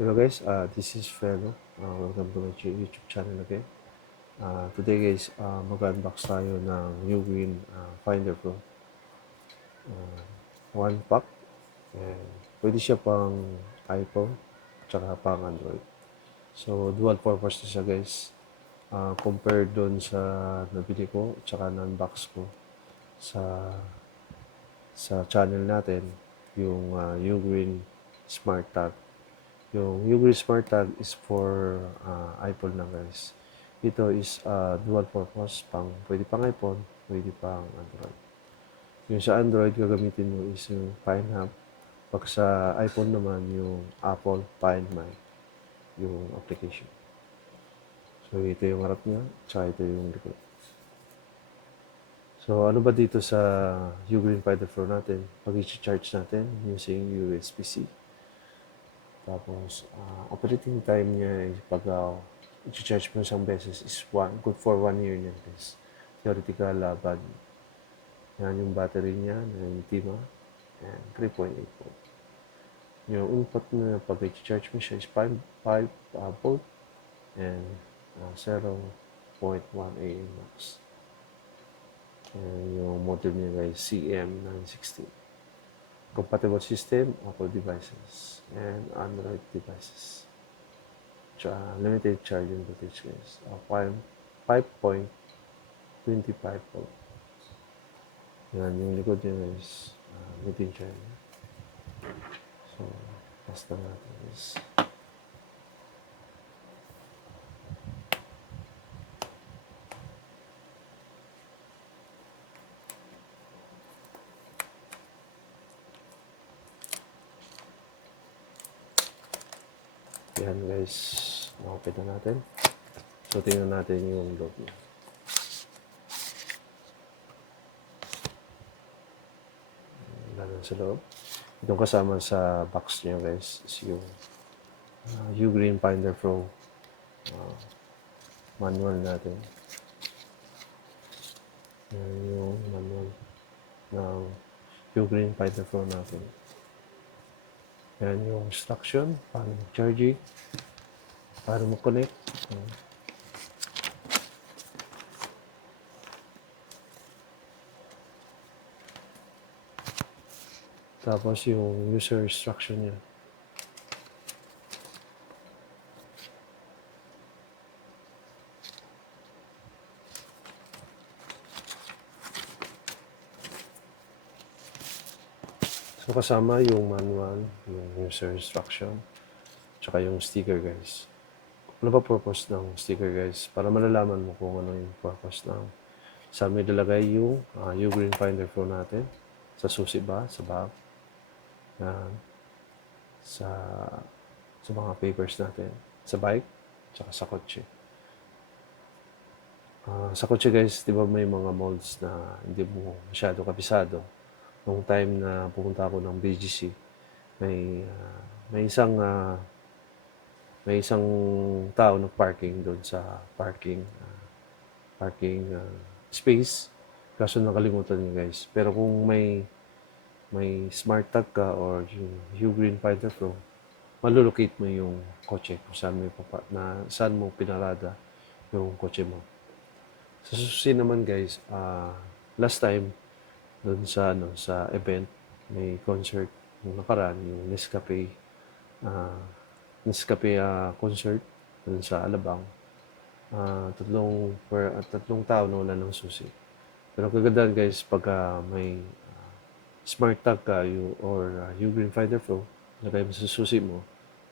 Hello guys, this is Fellow. Welcome to my YouTube channel again. Today guys, mag-unbox tayo ng Ugreen Finder Pro. One pack. And pwede siya pang iPhone, tsaka pang Android. So, dual purpose na siya guys. Compared doon sa nabili ko, tsaka na-unbox ko sa channel natin, yung Ugreen Smart Tag. Yung Ugreen Smart Tag is for iPhone lang guys. Ito is dual purpose, pwede pang iPhone, pwede pang Android. Yung sa Android, gagamitin mo is yung Find Hub. Pag sa iPhone naman, yung Apple Find My, yung application. So, ito yung harap niya, tsaka ito yung likod. So, ano ba dito sa Ugreen Finder Pro natin? Pag i-charge natin using USB-C. Tapos, operating time niya is pag i-charge mo isang beses is good for 1 year niya guys. Theoretical bag. Yan yung battery niya na yung Tima. And 3.8 volt. Yung input na pag i-charge mo siya is 5 volt and 0.1 AM max. And yung model niya guys, CM960. Compatible system, Apple devices and Android devices. Limited charging voltage guys. 5.25 volt. Yan yung likod niya guys. Within China. So, test na natin guys. Yan guys. Nakapit na natin. So, tingnan natin yung loob niya. Ganun sa loob. Itong kasama sa box niya guys is yung Ugreen Finder Pro manual natin. Yan yung manual ng Ugreen Finder Pro natin. Yan yung instruction, paano mag-charging, paano mag-connect. Tapos yung user instruction niya. So kasama yung manual, yung user instruction, tsaka yung sticker guys. Ano ba purpose ng sticker guys? Para malalaman mo kung ano yung purpose ng saan may dalagay yung Ugreen Finder Pro natin. Sa susi ba? Sa bag? Yan. Sa mga papers natin. Sa bike? Tsaka sa kotse. Sa kotse guys, di ba may mga molds na hindi mo masyado kabisado. Nung time na pumunta ako ng BGC, may isang tao na parking doon sa parking space. Kaso nakalimutan niya guys. Pero kung may smart tag ka or yung Ugreen Finder Pro, malulocate mo yung kotse kung saan mo pinarada yung kotse mo. Sa susi naman guys, last time doon sa event, may concert yung nakaraan, yung Nescafe concert doon sa Alabang. Tatlong tao na wala ng susi. Pero kagandahan guys, pagka may smart tag ka or Ugreen Finder Pro, lagay mo sa susi mo,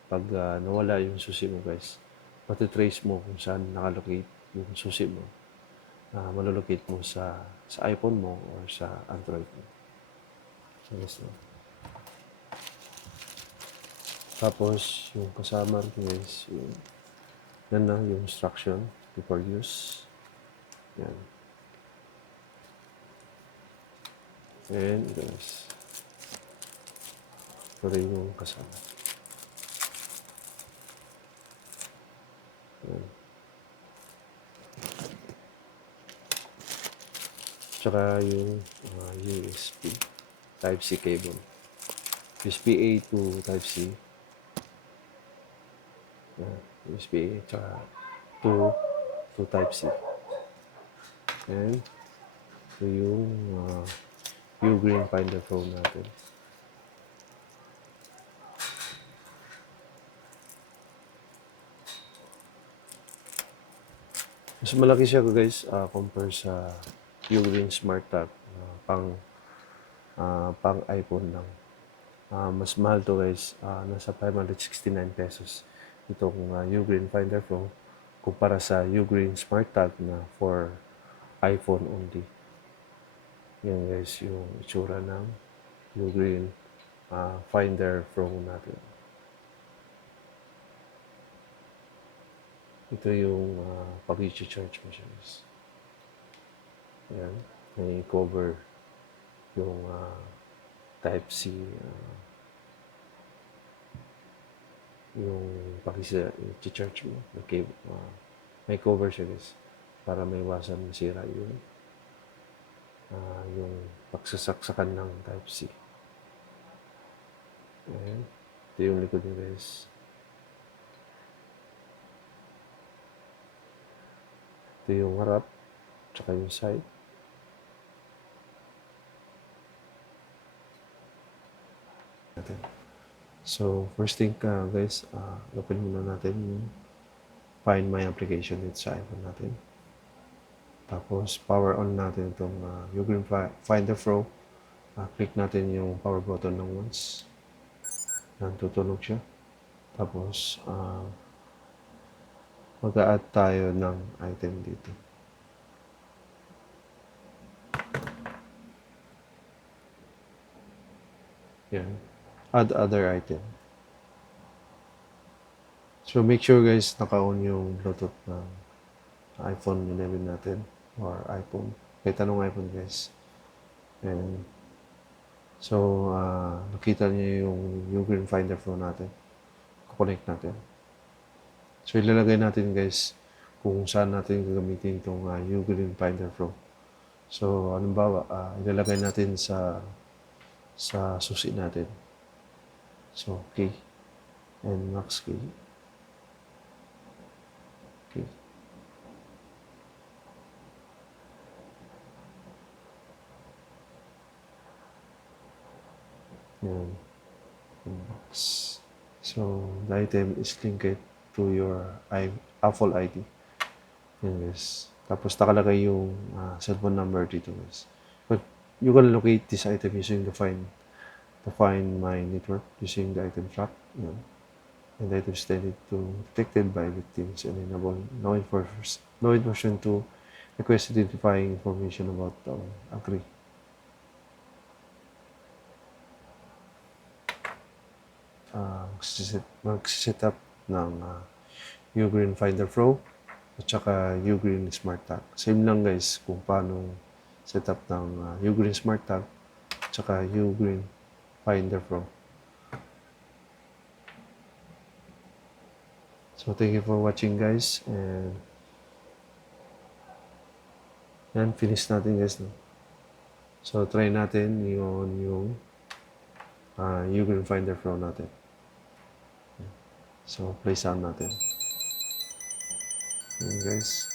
pag nawala yung susi mo guys, matitrace mo kung saan nakalocate yung susi mo. Malolocate mo sa iPhone mo or sa Android mo. So, yes, no? Tapos, yung kasama guys, yan na yung instruction before use. Yan. And guys, ito rin yung kasama. Yan. Tsaka yung USB Type-C cable. USB-A to Type-C. USB-A, tsaka 2 Type-C. And ito yung Ugreen Finder Pro natin. Mas malaki siya guys compare sa Ugreen Smart Tag pang iPhone lang. Mas mahal to guys, nasa 569 pesos itong Ugreen Finder Pro kumpara sa Ugreen Smart Tag na for iPhone only. Yan guys yung itsura ng Ugreen Finder Pro natin. Ito yung pag-i-charge mo siya guys. Yan, may cover yung Type-C yung pag-i-charge mo. May cover siya guys para may iwasan masira yung pagsasaksakan ng Type-C. Ayan. Ito yung likod niya guys. Ito yung harap, tsaka yung side. So, first thing guys, open muna natin yung Find My application dito sa iPhone natin. Tapos, power on natin itong Ugreen Finder Pro. Click natin yung power button ng once. Yan, tutunog siya. Tapos, mag-a-add tayo ng item dito. Yan. Add other item. So, make sure guys, naka-on yung Bluetooth ng iPhone 11 natin or iPhone. Kahit anong iPhone guys. And, so, nakita niyo yung Ugreen Finder Pro natin. Connect natin. So, ilalagay natin guys kung saan natin gagamitin itong Ugreen Finder Pro. So, anong ba, ilalagay natin sa susi natin. So, key and max key. Okay. Yan. Max. So, the item is linked to your Apple ID. Yan guys. Tapos nakalagay yung cellphone number dito guys. But you can locate this item using the Find My network using the item track. Yan. And the item is detected by victims and enable law enforcement to request identifying information about agree. Mag-set up ng Ugreen Finder Pro at saka Ugreen Smart Tag. Same lang guys kung paano set up ng Ugreen Smart Tag at saka Ugreen Finder Pro. So, thank you for watching guys, and yan, finish natin guys. No? So, try natin yung Ugreen Finder Pro natin. So, play sound natin. Yan guys.